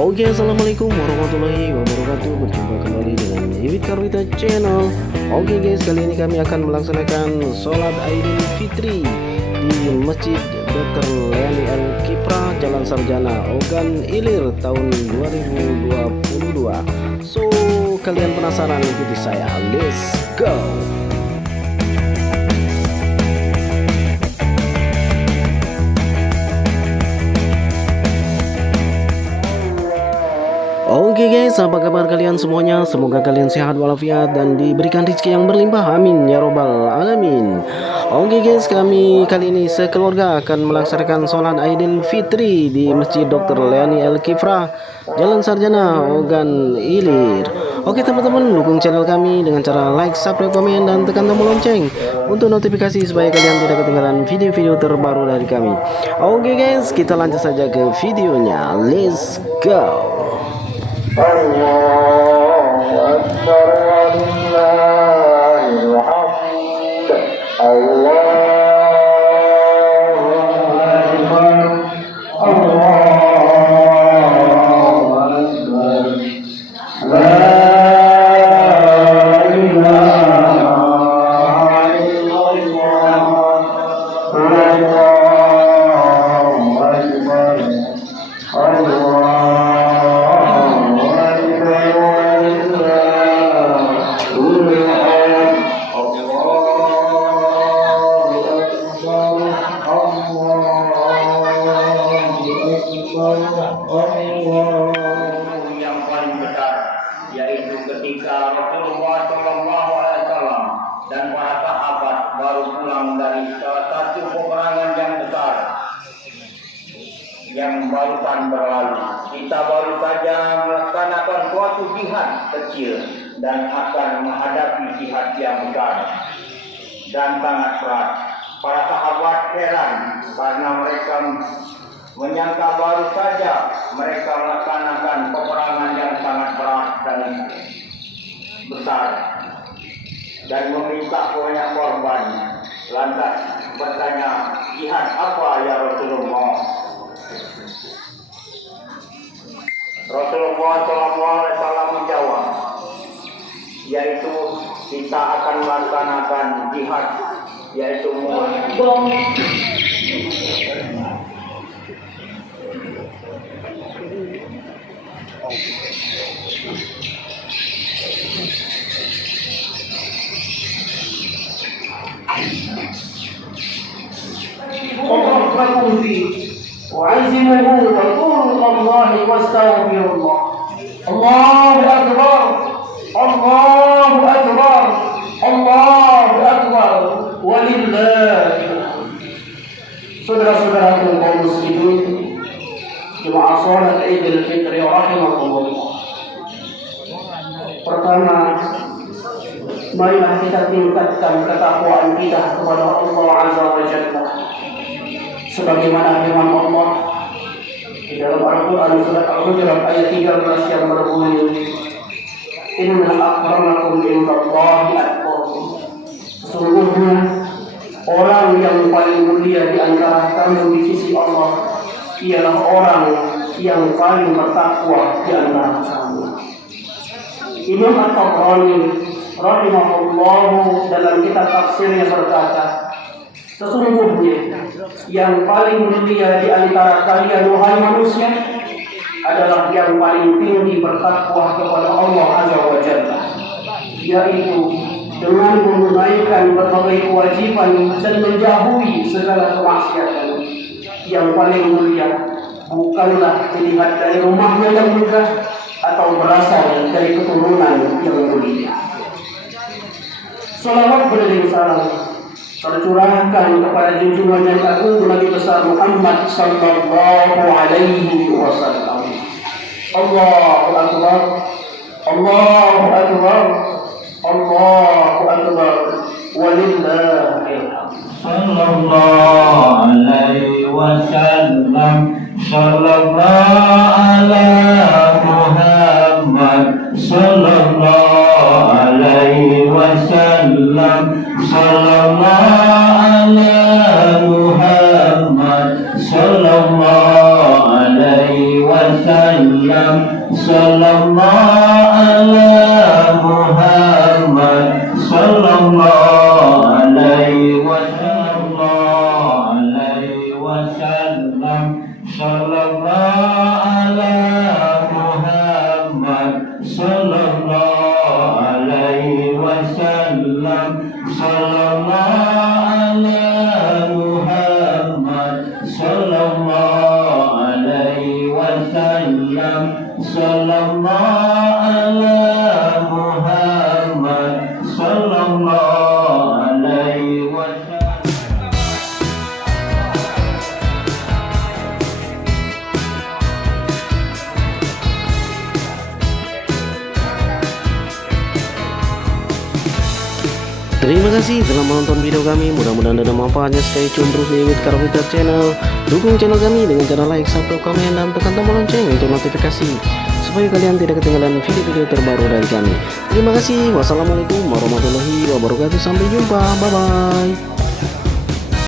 Oke, assalamualaikum warahmatullahi wabarakatuh. Berjumpa kembali dengan Iwit Karwita Channel. Oke guys, kali ini kami akan melaksanakan sholat Idul Fitri di Masjid Dr. Leani Al Kifrah, Jalan Sarjana, Ogan Ilir, tahun 2022. So, kalian penasaran? Ikuti saya, let's go. Oke guys, apa kabar kalian semuanya? Semoga kalian sehat walafiat dan diberikan rezeki yang berlimpah, amin ya robbal alamin. Oke guys, kami kali ini sekeluarga akan melaksanakan sholat Idul Fitri di Masjid Dr. Leani Al Kifrah, Jalan Sarjana, Ogan Ilir. Oke teman-teman, dukung channel kami dengan cara like, subscribe, komen, dan tekan tombol lonceng untuk notifikasi supaya kalian tidak ketinggalan video-video terbaru dari kami. Oke guys, kita lanjut saja ke videonya. Let's go. Allahu Akbar walillahil hamd. Allahu Akbar. Allahu Akbar. La ilaha illallah. Allahu Akbar. Yang paling besar, yaitu ketika Rasulullah SAW dan para sahabat baru pulang dari salah satu peperangan yang besar yang barusan berlalu. Kita baru saja melaksanakan suatu jihad kecil dan akan menghadapi jihad yang besar dan sangat berat. Para sahabat heran karena mereka menyangka baru saja mereka melaksanakan peperangan yang sangat berat dan besar dan meminta banyak korban. Lantas bertanya, jihad apa ya Rasulullah? Rasulullah SAW menjawab, yaitu kita akan melaksanakan jihad, yaitu وعزمه وقول الله واستغفر الله. الله أكبر. الله أكبر. الله أكبر. ولله. Saudara-saudara kaum muslimin, jemaah salat Idul Fitri rahimakumullah. Pertama, marilah kita tingkatkan ketakwaan kita kepada Allah Azza wa Jalla. Sebagaimana firman Allah di dalam Al-Quran surat Al-Hujurat ayat 13 yang berbunyi, Inna akramakum indallahi atqakum. Sesungguhnya orang yang paling mulia di antara kamu di sisi Allah ialah orang yang paling bertakwa di antara kamu. Imam At-Tabrani rahimahullah dalam kitab tafsirnya berkata, sesungguhnya yang paling mulia di antara kalian wahai manusia adalah yang paling tinggi bertakwa kepada Allah Azza wa Jalla, yaitu dengan menunaikan berbagai kewajiban dan menjauhi segala kemaksiatan. Yang paling mulia bukanlah dilihat dari rumahnya yang megah atau berasal dari keturunan yang mulia. Salawat beriring salam tercurahkan kepada junjungan yang agung Nabi besar Muhammad sallallahu alaihi wasallam. Allahu akbar. Allahu akbar. Allahu akbar. Walillahil hamd. Sallallahu alaihi wasallam. Sallallahu ala Muhammad. Sallallahu alaihi wasallam. Sallallahu ala Muhammad. Sallallahu alaihi wasallam. Terima kasih telah menonton video kami. Mudah-mudahan ada manfaatnya. Stay tune terus di With Karwita Channel. Dukung channel kami dengan cara like, subscribe, komen, dan tekan tombol lonceng untuk notifikasi supaya kalian tidak ketinggalan video-video terbaru dari kami. Terima kasih. Wassalamualaikum warahmatullahi wabarakatuh. Sampai jumpa. Bye bye.